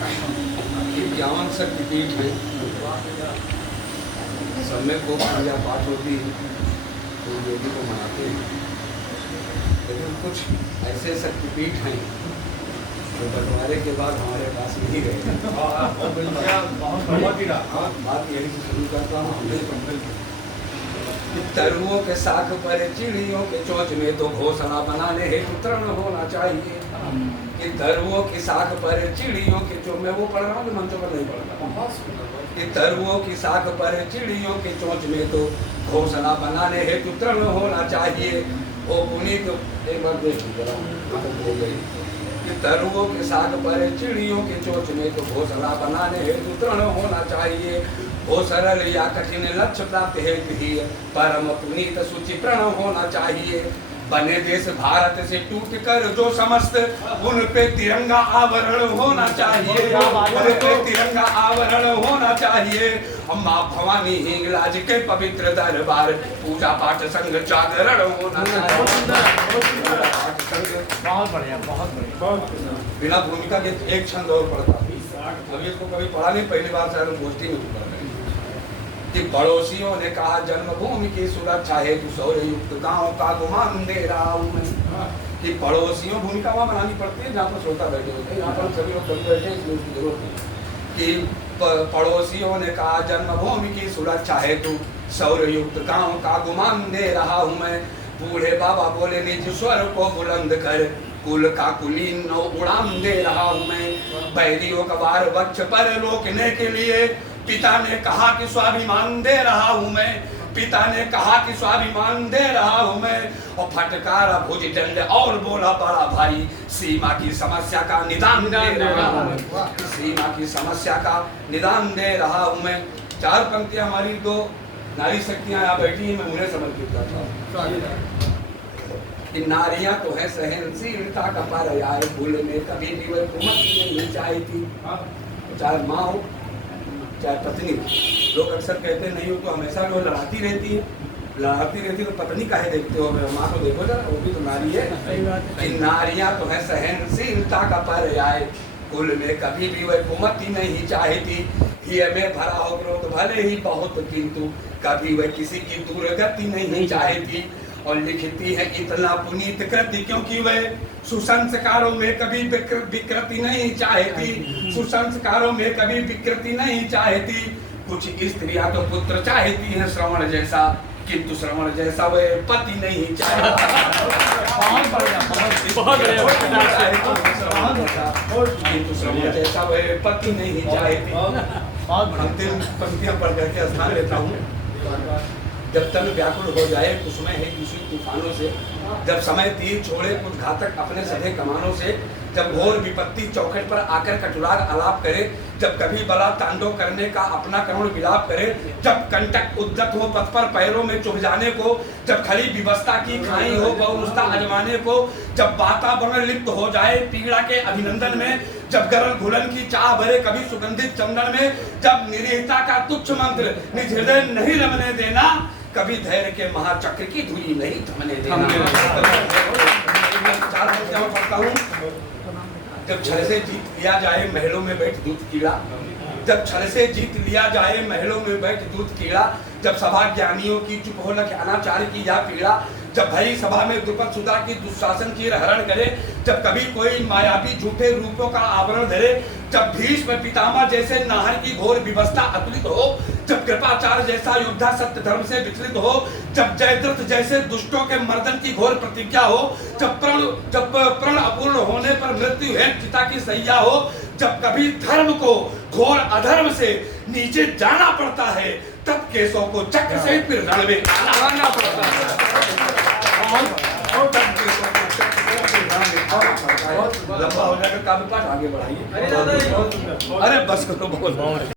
51 शक्तिपीठ है, समय को पूजा पाठ होती है तो देवी को मनाते हैं। लेकिन कुछ ऐसे शक्तिपीठ हैं जो बंटवारे के बाद हमारे पास नहीं रहे। बात यही से शुरू करता हूँ। तरुओं के साख पर चिड़ियों के चोंच में तो घोंसला बनाने हेतु तृण होना चाहिए। कि तरुओं की साख पर चिड़ियों के चोंच में, वो पढ़ रहा हूँ तो मंचों पर नहीं पढ़ रहा। कि तरुओं की साख पर चिड़ियों के चोंच में तो घोंसला बनाने हेतु तृण होना चाहिए। वो पुनीत एक बार देख हो गई कि तरुओं के साख पर चिड़ियों के चोंच में तो घोंसला बनाने हेतु तृण होना चाहिए। वो सरल या कठिन लक्ष्य प्राप्त हेतु ही परम पुनीत सूचि प्रण होना चाहिए। बने देश भारत से टूट कर जो समस्त उन पे तिरंगा आवरण होना चाहिए। उन पे तिरंगा आवरण होना चाहिए। माँ भवानी हिंगलाज के पवित्र दरबार पूजा पाठ संग जागरण होना चाहिए। बहुत बढ़िया, बहुत बढ़िया। बिना भूमिका के एक छंद और पढ़ता, अभी इसको कभी पढ़ा नहीं, पहली बार शायद गोष्ठी में पढ़ा कि पड़ोसियों ने कहा जन्मभूमि की सुरक्षा हेतु शौर्य युक्त गांव का गुमान दे रहा हूं मैं। कि पड़ोसियों, भूमिका वहां बनानी पड़ती है जहाँ पर श्रोता बैठे होते हैं, यहाँ पर सभी लोग कभी बैठे इसलिए उसकी जरूरत नहीं। कि पड़ोसियों ने कहा जन्मभूमि की सुरक्षा हेतु शौर्य युक्त गांव का गुमान दे रहा हूं मैं। बूढ़े बाबा बोले निज स्वर को बुलंद कर कुल का कुलीन उड़ान दे रहा हूं मैं। बैरियों का वार वक्ष पर रोकने के लिए पिता ने कहा कि स्वाभिमान दे रहा हूं मैं। पिता ने कहा कि स्वाभिमान दे रहा हूं मैं। और फटकारा भुज दंड और बोला बड़ा भाई सीमा की समस्या का निदान दे रहा हूं मैं। सीमा की समस्या का निदान दे रहा हूं मैं। चार पंक्तियां हमारी दो नारी शक्तियां यहाँ बैठी हैं, मैं उन्हें समर्पित करता हूँ। कि नारियां तो है सहनशीलता का पर्याय, भूल में कभी भी वह कुमत नहीं चाहती। चाहे माँ हो चाहे पत्नी, लोग अक्सर कहते नहीं हो तो हमेशा जो लड़ाती रहती है तो पत्नी काहे देखते हो, माँ को देखो जरा, वो भी तो नारी है। नारियां तो है सहनशीलता का पर्याय, कुल में कभी भी वह कुमति नहीं चाहती। हिय में भरा हो क्रोध भले ही बहुत, किंतु कभी वह किसी की दुर्गति नहीं चाहती। और लिखती है इतना पुनीत कृति क्योंकि वह सुसंस्कारों में कभी विकृति नहीं चाहती। सुसंस्कारों में कभी विकृति नहीं चाहती। कुछ स्त्रियां तो पुत्र चाहती हैं श्रवण जैसा, किंतु श्रवण जैसा वह पति नहीं चाहता। किंतु श्रवण जैसा वह पति नहीं चाहती। अंतिम पंक्तियां पढ़ करके स्थान लेता हूँ। जब तन व्याकुल हो जाए कुसुमे है किसी तूफानों से, जब समय तीर छोड़े कुछ घातक अपने सधे कमानों से, जब घोर विपत्ति चौखट पर आकर कटुलाग आलाप करे, जब कभी बला तांडव करने का अपना करुण विलाप करे, जब कंटक उद्यत हो पथ पर पैरों में चुभ जाने को, जब खड़ी विवस्था की खाई हो बहुरुस्ता अजमाने को, जब वातावरण लिप्त हो जाए पीड़ा के अभिनंदन में, जब गरल घुलन की चाह भरे कभी सुगंधित चंदन में, जब निरीहता का तुच्छ मंत्र निज हृदय नहीं रमने देना, कभी धैर्य के महाचक्र की धुरी नहीं थमने देना। चार पंक्तियां पढ़ता हूँ। जब छल से जीत लिया जाए महलों में बैठ दूत कीड़ा, जब छल से जीत लिया जाए महलों में बैठ दूत कीड़ा, जब सभा ज्ञानियों की चुप हो लगे अनाचार की या पीड़ा, जब भरी सभा में द्रुपद सुधा की दुशासन की हरण करे, जब कभी कोई मायावी झूठे रूपों का आवरण धरे, जब भीष्म पितामह जैसे नाहर की घोर विवस्था अतुलित हो, जब कृपाचार्य जैसा योद्धा सत्य धर्म से विचलित हो, जब जयद्रथ जैसे दुष्टों के मर्दन की घोर प्रतिज्ञा हो, जब प्रण अपूर्ण होने पर मृत्यु है चिता की सैया हो, जब कभी धर्म को घोर अधर्म से नीचे जाना पड़ता है, तब केसों को चक्र से फिर रण में आना पड़ता है। लंबा हो जाएगा काव्य पाठ, आगे बढ़ाइए। अरे बस करो, बहुत